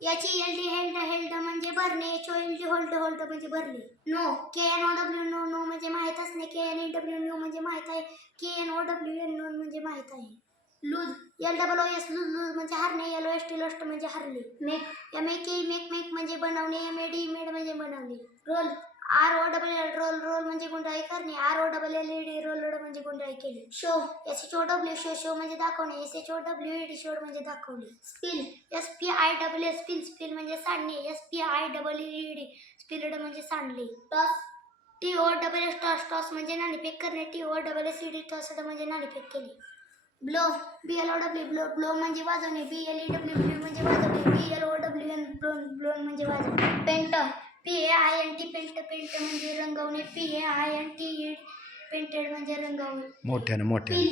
याची L D held held म्हणजे भरणे, H O L D hold hold म्हणजे भरले. Know, K N O W know know म्हणजे माहीत असणे, K N E W knew म्हणजे माहीत आहे, K N O W N known म्हणजे माहीत आहे. Lose, L double O S lose lose म्हणजे हरणे, L O S T lost म्हणजे हरले. Make, M A K make make म्हणजे बनवणे, एम ए डी मेड म्हणजे बनवले. Role, R O double L roll roll म्हणजे गुंडाळी करणे, R O double L E D roll म्हणजे गुंडाळी केली. Show, S H O W show show म्हणजे दाखवणे, S H O W E D showed म्हणजे दाखवले. Spill, S P I double S spill spill म्हणजे सांडणे, S P I double E D spilled म्हणजे सांडले. Toss, T O double S toss toss म्हणजे नाणेफेक करणे, T O double S E D toss म्हणजे नाणेफेक केली. Blow, B L O W blow blow म्हणजे वाजवणे, B L E W blew म्हणजे वाजवणे, B L O W N blown blown म्हणजे वाजवणे. Paint, P A I N T paint paint म्हणजे रंगवणे, P A I N T E painted म्हणजे रंगवणे. Peel,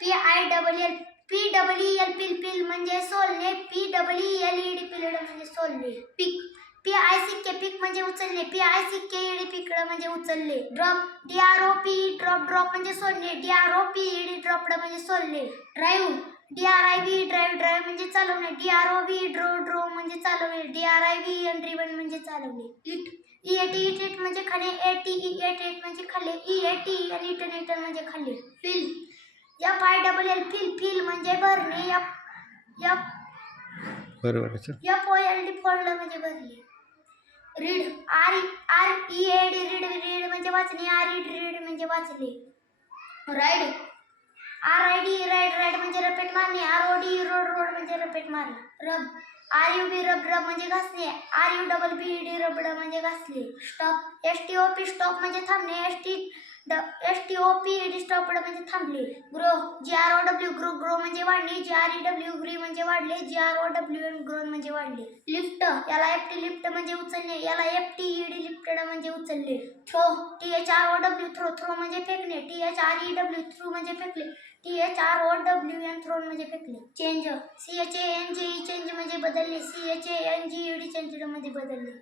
P I double L P double E L peel peel म्हणजे सोलणे, P double E L E D पिलड म्हणजे सोलणे. Pick, P I C K pick म्हणजे उचलणे, P I C K E D picked म्हणजे उचलले. Drop, D R O P drop drop म्हणजे सोडणे, D R O P E D dropped म्हणजे सोडले. Drive, D R I V drive drive म्हणजे चालवणे, डी आर ओ व्ही ड्रो drove म्हणजे चालवणे, D R I V N driven म्हणजे चालवणे. Eat, E A T eat eat म्हणजे खाणे, A T E ate ate म्हणजे खाल्ले, E A T E N eaten म्हणजे खाल्ले. Fill, F I double L fill fill म्हणजे भरणे, एफ एफ बरोबर F O L D fold म्हणजे भरले. Read, R R E A D read read म्हणजे वाचणे, आर ई डी रीड म्हणजे वाचले. Ride, R I D ride ride म्हणजे रपेट मारणे, R O D rode rode म्हणजे रपेट मारणे. रब, आर यू बी रब रब म्हणजे घासणे, R U double B D rubbed म्हणजे घासले. Stop, S T O P stop म्हणजे थांबणे, S T O P D stopped म्हणजे थांबले. Grow, G R O W grow grow म्हणजे वाढणे, G R E W grew म्हणजे वाढले, G R O W N grown म्हणजे वाढले. लिफ्ट, याला एफ टी लिफ्ट म्हणजे उचलणे, याला F T E D lifted म्हणजे उचलले. Throw, T H R O W throw throw म्हणजे फेकणे, T H R E W threw म्हणजे फेकले, T H R O W N thrown म्हणजे फेकले. Change, C H A N G E change म्हणजे बदलले, C H A N G E D change म्हणजे बदलले.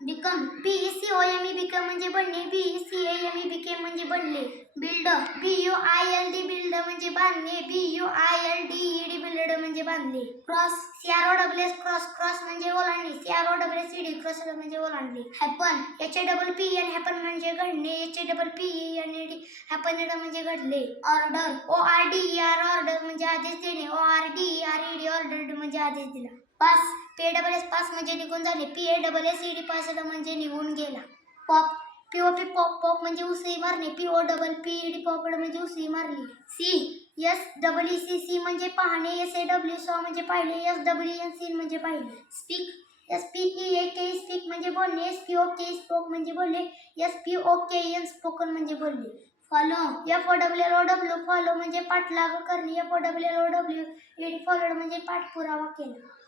Become, B E C O M E become म्हणजे बनणे, B E C A M E became म्हणजे बनले. Build, B U I L D build म्हणजे बांधणे, B U I L D E D build म्हणजे बांधले. Cross, C R O double S cross cross म्हणजे ओलांडणे, C R O double S E D cross म्हणजे ओलांडले. Happen, H A double P N happen म्हणजे घडणे, H A double P E N A D happen म्हणजे घडले. Order, O R D E R order म्हणजे आदेश देणे, O R D E R E D order म्हणजे आदेश दिला. Pass, P A double S pass म्हणजे निघून जाणे, P A double S E D pass म्हणजे निघून गेला. Pop, P O P pop pop म्हणजे उसळी मारणे, P O double P E D popped म्हणजे उसळी मारली. See, S double E see see म्हणजे पाहणे, एस ए डब्ल्यू सॉ म्हणजे पाहिले, एस डब्ल्यू एन सीन म्हणजे पाहिले. Speak, S P E A K speak म्हणजे बोलणे, S P O K spoke म्हणजे बोलणे, S P O K N spoken म्हणजे बोलणे. Follow, F O W L O W follow म्हणजे पाठलाग करणे, F O W L O W E D followed म्हणजे पाठपुरावा केला.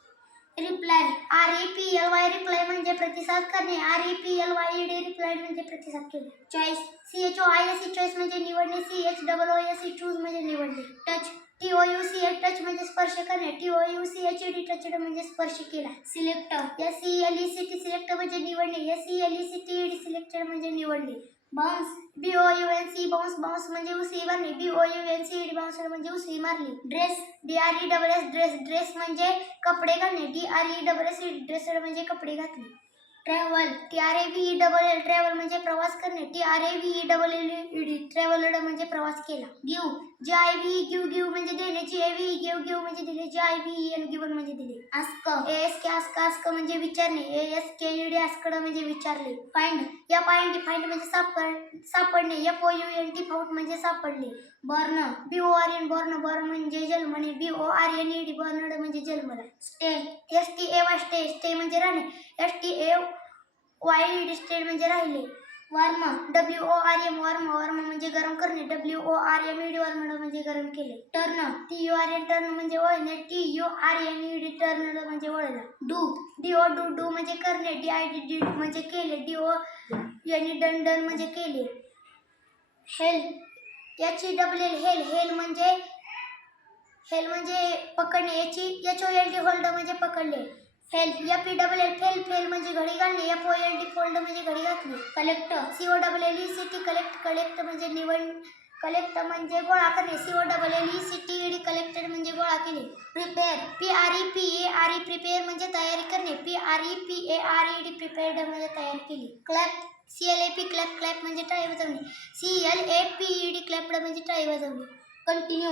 Reply, R E P L Y reply म्हणजे प्रतिसाद करणे, R E P L Y E D reply म्हणजे प्रतिसाद केले. Choice, C H O I S E choice म्हणजे निवडणे, C H double O S E choose म्हणजे निवडणे. Touch, T O U C H touch म्हणजे स्पर्श करणे, T O U C H E D touched म्हणजे स्पर्श केला. Select, S E L E C T select म्हणजे निवडणे, S E L E C T E D selected म्हणजे निवडणे. Bounce, B O U N C bounce bounce म्हणजे उसळी मारणे, B O U N C E D bouncer म्हणजे उसळी मारली. Dress, D R E double S dress dress म्हणजे कपडे घालणे, D R E double S dressed म्हणजे कपडे घातले. Travel, T R A V E double L travel म्हणजे प्रवास करणे, T R A V E double L E D travelled म्हणजे प्रवास केला. Give, G I V give give म्हणजे देणे, G A V give give म्हणजे दिले, G I V N given म्हणजे दिले. Ask, A S K ask ask म्हणजे विचारणे, A S K E D asked म्हणजे विचारले. Find, F I N D find म्हणजे सापडणे, F O U N T found म्हणजे सापडले. Born, B O R N born born म्हणजे जन्मणे, B O R N E D borned म्हणजे जन्मला. Stay, S T A Y stay stay म्हणजे राहणे, S T A Y E D stayed म्हणजे राहिले. Warm, W O R M warm warm म्हणजे गरम करणे, W O R M E D warmed म्हणजे गरम केले. Turn, T U R N turn म्हणजे वळणे, T U R N E D turned म्हणजे वळला. Do, D O do do म्हणजे करणे, डी आय डी डी म्हणजे केले, D O N E done done म्हणजे केले. हेल, H E double L hell hell म्हणजे पकडणे, H O L D hold म्हणजे पकडले. Fell, F E double L fell fell म्हणजे घडी घालणे, F O L D fold म्हणजे घडी घातली. Collect, C O double L E C T collect collect म्हणजे कलेक्ट म्हणजे गोळा करणे. COLLECTED कलेक्टेड म्हणजे गोळा केले. प्रिपेअर PREPARE प्रिपेअर म्हणजे तयारी करणे. PREPARED प्रिपेअर्ड म्हणजे तयारी केली. क्लॅप CLAP क्लॅप म्हणजे टाळी वाजवणे. CLAPED क्लॅप्ड म्हणजे टाळी वाजवणे. कंटिन्यू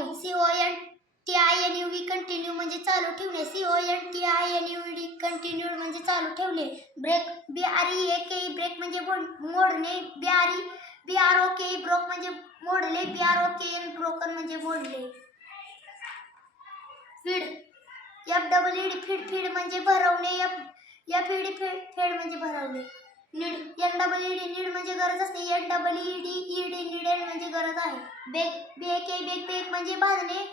CONTINUE कंटिन्यू म्हणजे चालू ठेवणे. CONTINUED कंटिन्यूड म्हणजे चालू ठेवणे. ब्रेक BREAK ब्रेक म्हणजे मोडणे. BROK ब्रोक म्हणजे मोडले. BROKN ब्रोकन म्हणजे मोडले. फीड FEED फीड म्हणजे भरवणे. FED फेड म्हणजे भरवणे. नीड NEED म्हणजे गरज असते. NEED नीडेड म्हणजे गरज आहे. बेक म्हणजे भाजणे.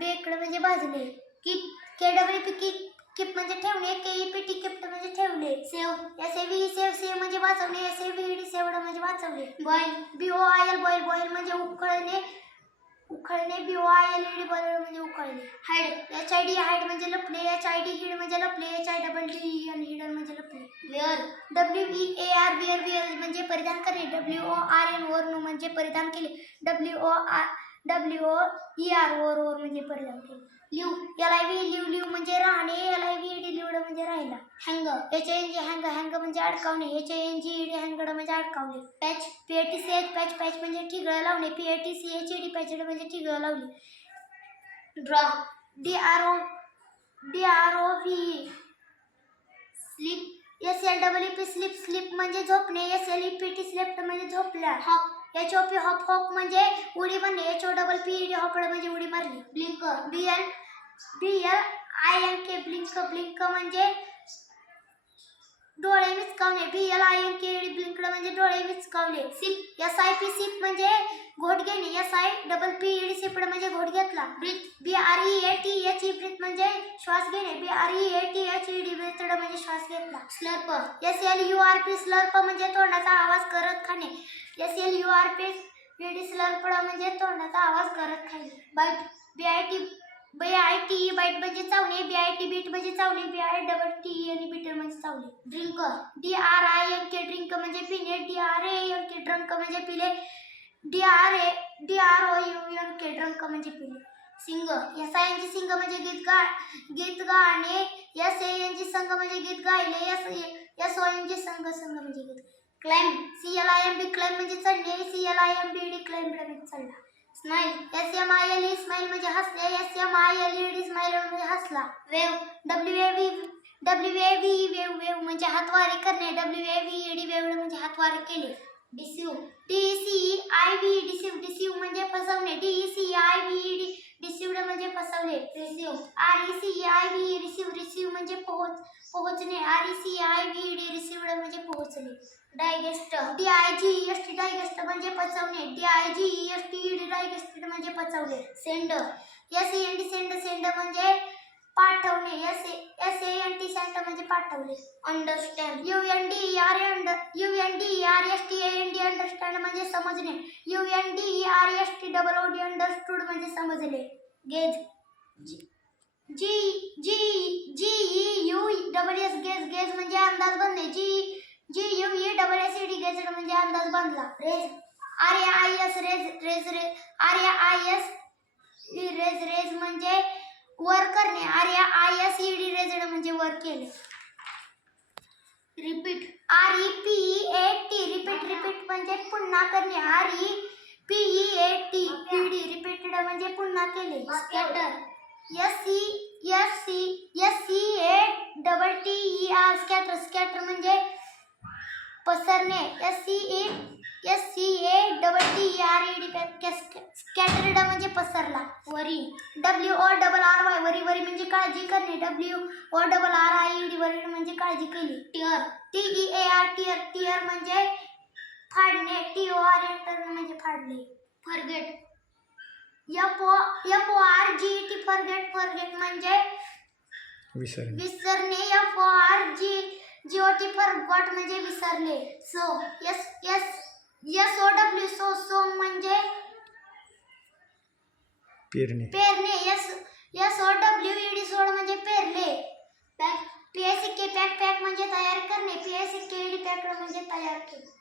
बेक्ड म्हणजे भाजणे. कीप म्हणजे ठेवणे. KEPT म्हणजे ठेवणे. सेव्ह म्हणजे वाचवणे. सेव्हड म्हणजे वाचवणे. बॉईल म्हणजे उकळणे. BOILED बॉईल म्हणजे उकळणे. हाईड HID म्हणजे लपणे. HID म्हणजे लपणे. HIDDEN हिडन म्हणजे लपणे. वेअर WEAR म्हणजे परिधान करणे. WORN म्हणजे परिधान केले. WOER म्हणजे परिधान केले. लिव्ह म्हणजे राहणे. लिव्हड म्हणजे राहिला. हँग हँग म्हणजे अडकावणे. HANGED हँगड म्हणजे अडकावणे. पॅच पॅच म्हणजे ठिगळ लावणे. PATCHED पॅचड म्हणजे ठिगळ लावणे. ड्रॉ DROVE स्लीप स्लीप म्हणजे झोपणे. SLEPT स्लेप्ट म्हणजे झोपला. HOP हॉप म्हणजे उडी मारणे. HOPPED हॉपड म्हणजे उडी मारली. ब्लिंक BLINK ब्लिंक म्हणजे डोळे विचकावणे. BLINKED ब्लिंकड म्हणजे डोळे विचकावले. SIP सिप म्हणजे घोट घेणे. SIPPED सिपड म्हणजे घोट घेतला. BREATHE ब्रीथ म्हणजे श्वास घेणे. BREATHED ब्रीथड म्हणजे श्वास घेतला. स्लर्प SLURP स्लर्प म्हणजे तोंडाचा आवाज करत खाणे. SLURP स्लर्पड म्हणजे तोंडाचा आवाज करत खाणे. बाईट BITE बाईट म्हणजे चावणे. BIT बीट म्हणजे चावणे. BITTE बीटर म्हणजे चावणे. ड्रिंक DRINK ड्रिंक म्हणजे पिणे. DRANK ड्रंक म्हणजे पिले. DROUNK ड्रंक म्हणजे पिले. सिंग SING म्हणजे गीत गाणे. SANG संघ म्हणजे गीत गायले. SONG संघ म्हणजे गीत. क्लाइंब CLIMB क्लाइंब म्हणजे चढणे. CLIMBD क्लाइंब म्हणजे चढला. स्माईल SMILE स्माईल म्हणजे हसणे. SMILED स्माईल म्हणजे हसला. वेव म्हणजे हातवारे करणे. WAVED वेवड म्हणजे हातवारे केले. डिसीव म्हणजे फसवणे. DECIVED डिसीव्ड म्हणजे फसवले. रिसीव म्हणजे पोहोचणे. RECIVED रिसीव्ड म्हणजे पोहोचले. डायजेस्ट DIGEST डायजेस्ट म्हणजे पचवणे. DIGESTED डायजेस्टेड म्हणजे पचवले. सेंड सेंड म्हणजे पाठवणे. SANT सेंट म्हणजे पाठवले. अंडरस्टँड UNDERSTAND अंडरस्टँड म्हणजे समजणे. UNDERSTOOD अंडरस्टूड म्हणजे समजले. गेज GEUSS गेज म्हणजे अंदाज बांधणे. GUESSED गेजड म्हणजे अंदाज बांधला. रेज रेज म्हणजे वर करणे. RESED रेजड म्हणजे वर केले. रिपीट REPAT रिपीट म्हणजे पुन्हा करणे. REPEAT रिपीटेड म्हणजे पुन्हा केले. स्कॅटर SCATTER स्कॅटर म्हणजे पसरणे. SCATTERED स्कॅटर्ड म्हणजे पसरला. वरी WORRY वरी म्हणजे काळजी करणे. WORRIED वरी म्हणजे काळजी केली. TEAR टिअर म्हणजे फाडणे. TOR म्हणजे फाडले. फॉरगेट FORGET फॉरगेट म्हणजे विसरणे. FORGOT फॉरगॉट म्हणजे विसरले. SOW म्हणजे पेरणे. SOWED सोड म्हणजे पेरले. पीएस सिक्के पॅक म्हणजे तयार करणे, पीएस सिक्के पॅक म्हणजे तयार केले.